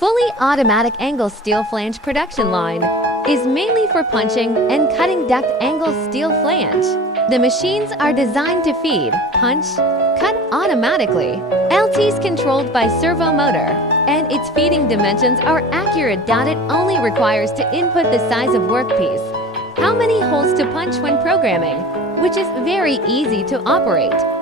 fully automatic angle steel flange production line is mainly for punching and cutting duct angle steel flange. The machines are designed to feed, punch, cut automatically. LT is controlled by servo motor, and its feeding dimensions are accurate. It only requires to input the size of workpiece, how many holes to punch when programming, which is very easy to operate.